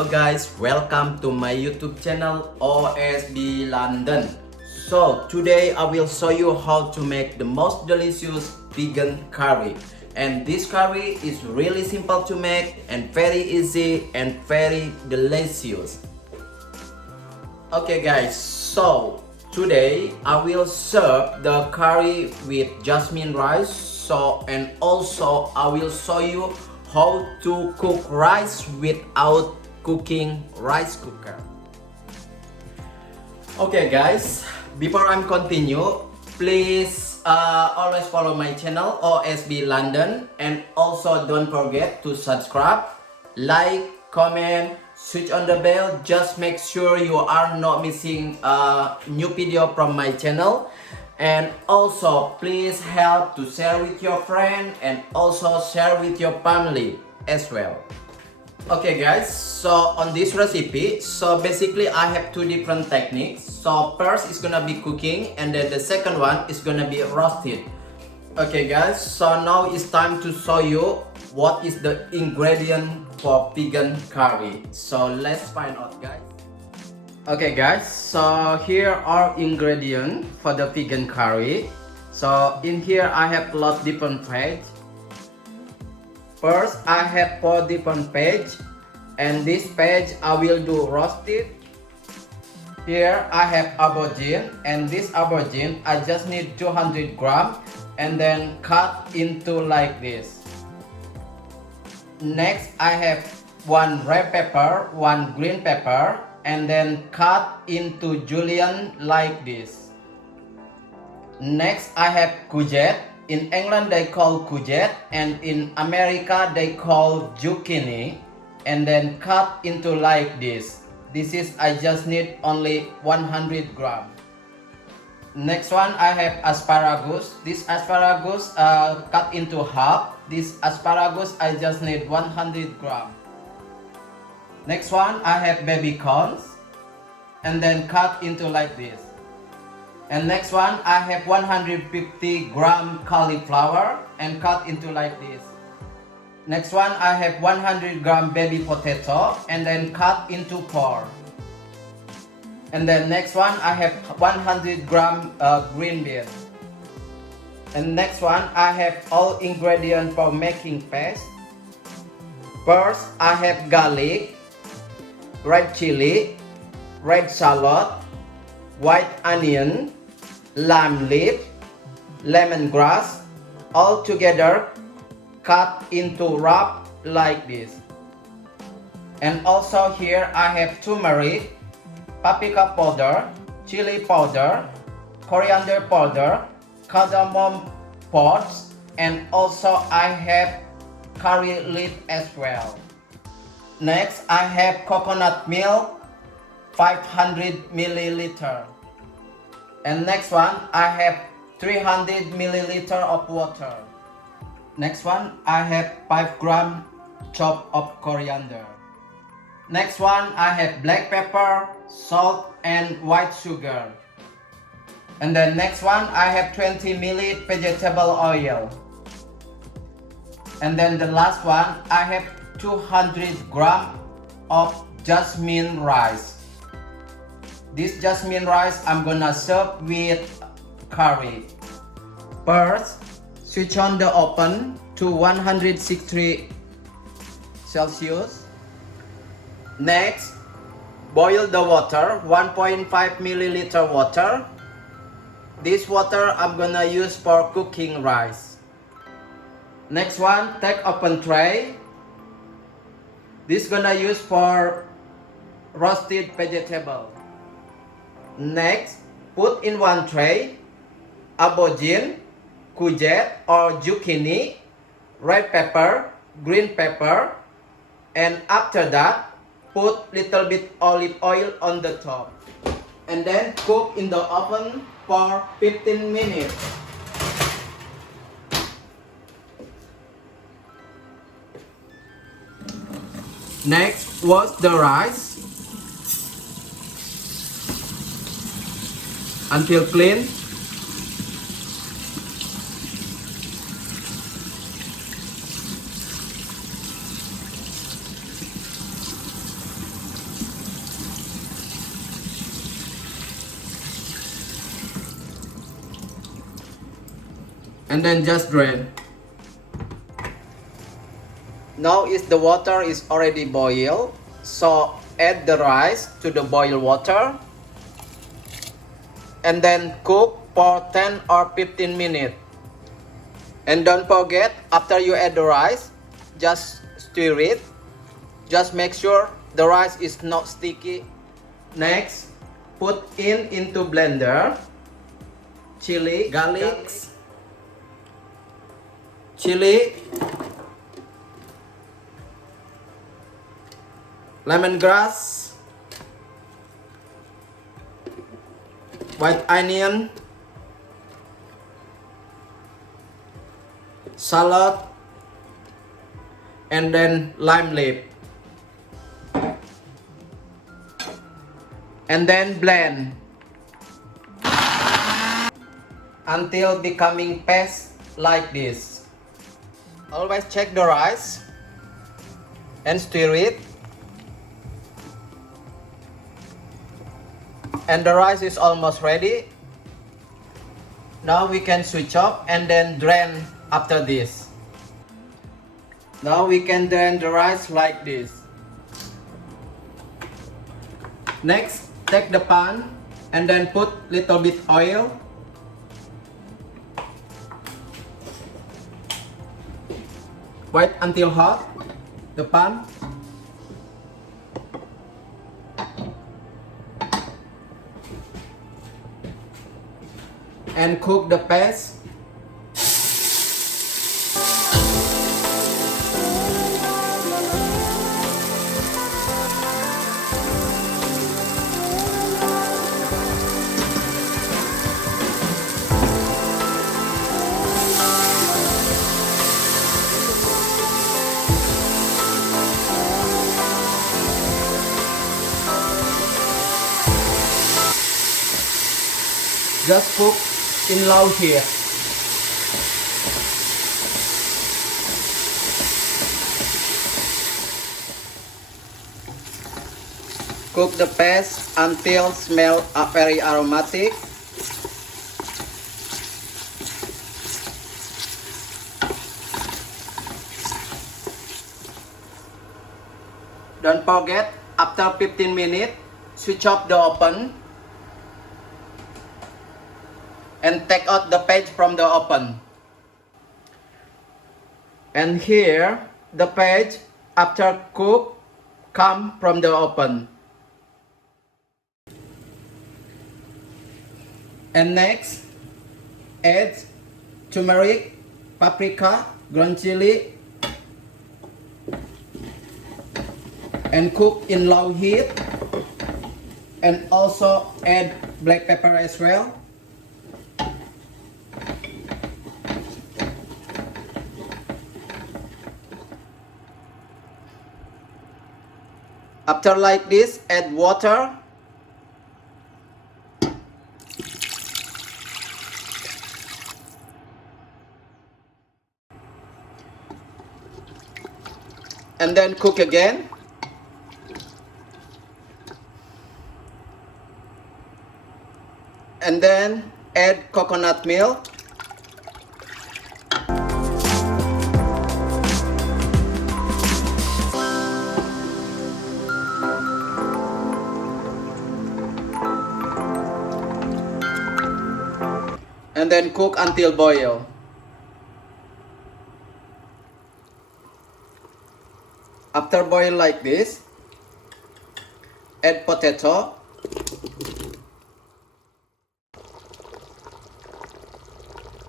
Hello guys, welcome to my YouTube channel OSB London. So today I will show you how to make the most delicious vegan curry. And this curry is really simple to make and very easy and very delicious. Okay guys, so today I will serve the curry with jasmine rice. And also I will show you how to cook rice without cooking rice cooker. Okay guys, before I continue, please always follow my channel OSB London, and also don't forget to subscribe, like, comment, switch on the bell. Just make sure you are not missing a new video from my channel. And also please help to share with your friend and also share with your family as well. Okay guys, so on this recipe, so basically I have two different techniques. So first is gonna be cooking, and then the second one is gonna be roasted. Okay guys, so now it's time to show you what is the ingredient for vegan curry. So let's find out guys. Okay guys, so here are ingredients for the vegan curry. So in here I have a lot different page. First I have 4 different page, and this page I will do roasted. Here I have aubergine, and this aubergine I just need 200 grams and then cut into like this. Next I have 1 red pepper, 1 green pepper, and then cut into julienne like this. Next I have courgette. In England they call courgette, and in America they call zucchini, and then cut into like this. This is I just need only 100 grams. Next one I have asparagus. This asparagus cut into half. This asparagus I just need 100 grams. Next one I have baby corns, and then cut into like this. And next one I have 150 gram cauliflower and cut into like this. Next one I have 100 gram baby potato and then cut into 4. And then next one I have 100 gram green beans. And next one I have all ingredients for making paste. First I have garlic, red chilli, red shallot, white onion, lime leaf, lemongrass, all together cut into wrap like this. And also here I have turmeric, paprika powder, chili powder, coriander powder, cardamom pods, and also I have curry leaf as well. Next I have coconut milk, 500 milliliter. And next one I have 300 milliliter of water. Next one I have 5 gram chop of coriander. Next one I have black pepper, salt, and white sugar. And then next one I have 20 ml vegetable oil. And then the last one I have 200 gram of jasmine rice. This jasmine rice I'm gonna serve with curry. First, switch on the oven to 160 Celsius. Next, boil the water, 1.5 milliliter water. This water I'm gonna use for cooking rice. Next one, take open tray. This gonna use for roasted vegetable. Next, put in one tray aubergine, courgette or zucchini, red pepper, green pepper, and after that, put little bit olive oil on the top. And then cook in the oven for 15 minutes. Next, wash the rice until clean. and then just drain. Now is the water is already boiled, so add the rice to the boiled water and then cook for 10 or 15 minutes. And don't forget, after you add the rice, just stir it. Just make sure the rice is not sticky. Next, put into blender chili, garlic, chili, lemongrass, white onion, shallot, and then lime leaf. And then blend until becoming paste like this. Always check the rice and stir it. And the rice is almost ready. Now we can switch off and then drain after this. Now we can drain the rice like this. Next, take the pan and then put little bit oil. Wait until hot the pan. And cook the paste. Just cook in low heat. Cook the paste until smell very aromatic. Don't forget, after 15 minutes, switch off the oven and take out the page from the oven. And here, the page after cook come from the oven. And next, add turmeric, paprika, ground chili, and cook in low heat. And also add black pepper as well. After like this, add water. And then cook again. And then add coconut milk. And then cook until boil. After boil like this, add potato.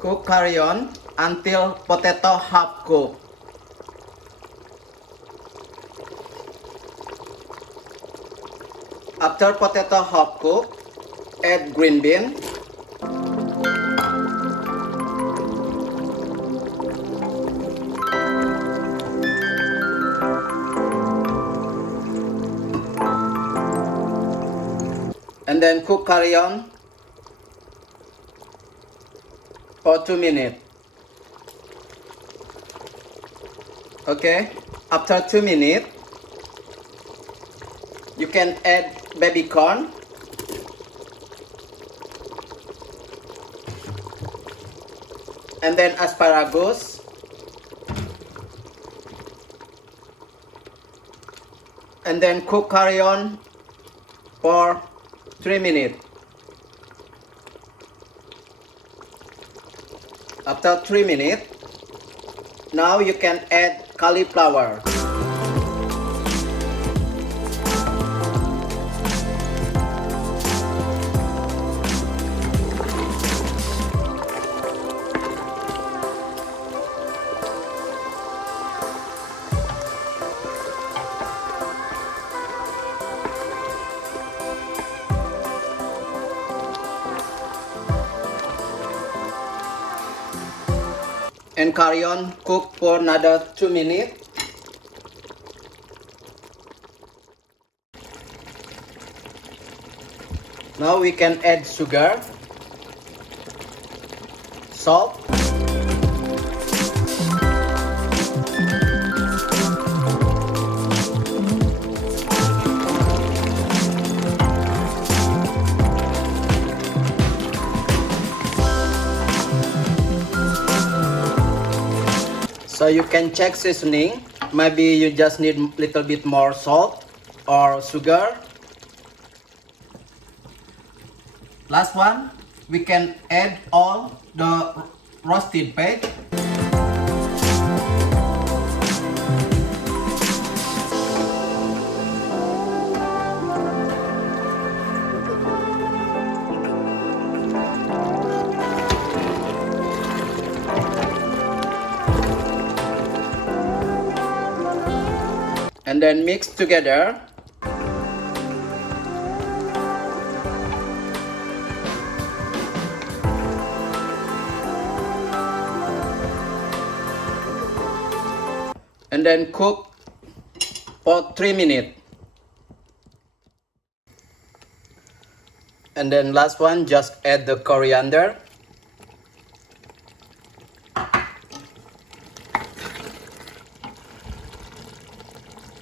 Cook carry on until potato half cooked. After potato half cooked, add green bean. And then cook carry on for 2 minutes. Okay, after 2 minutes, you can add baby corn. and then asparagus, and then cook carry on for 3 minutes. After 3 minutes, now you can add cauliflower. And carry on cook for another 2 minutes. Now we can add sugar, salt, so you can check seasoning. Maybe you just need a little bit more salt or sugar. Last one, we can add all the roasted veg. And then mix together. And then cook for 3 minutes. And then last one, just add the coriander.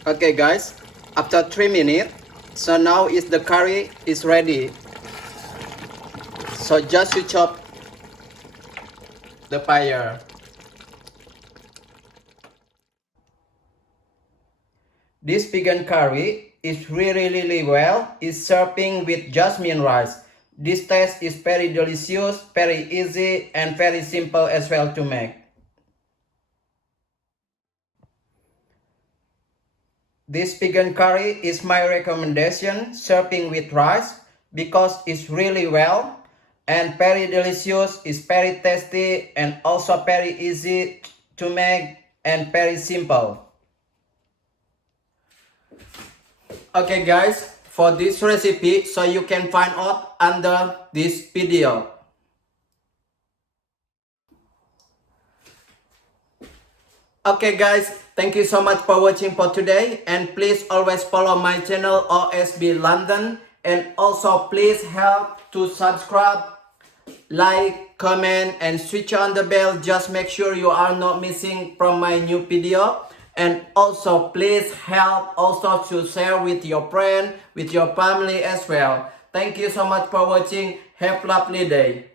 Okay guys, after 3 minutes, so now the curry is ready. So just you chop the fire. This vegan curry is really well. It's serving with jasmine rice. This taste is very delicious, very easy, and very simple as well to make. This vegan curry is my recommendation, serving with rice, because it's really well and very delicious, it's very tasty and also very easy to make and very simple. Okay guys, for this recipe, so you can find out under this video. Okay guys, thank you so much for watching for today, and please always follow my channel OSB London, and also please help to subscribe, like, comment, and switch on the bell. Just make sure you are not missing from my new video. And also please help also to share with your friend, with your family as well. Thank you so much for watching. Have a lovely day.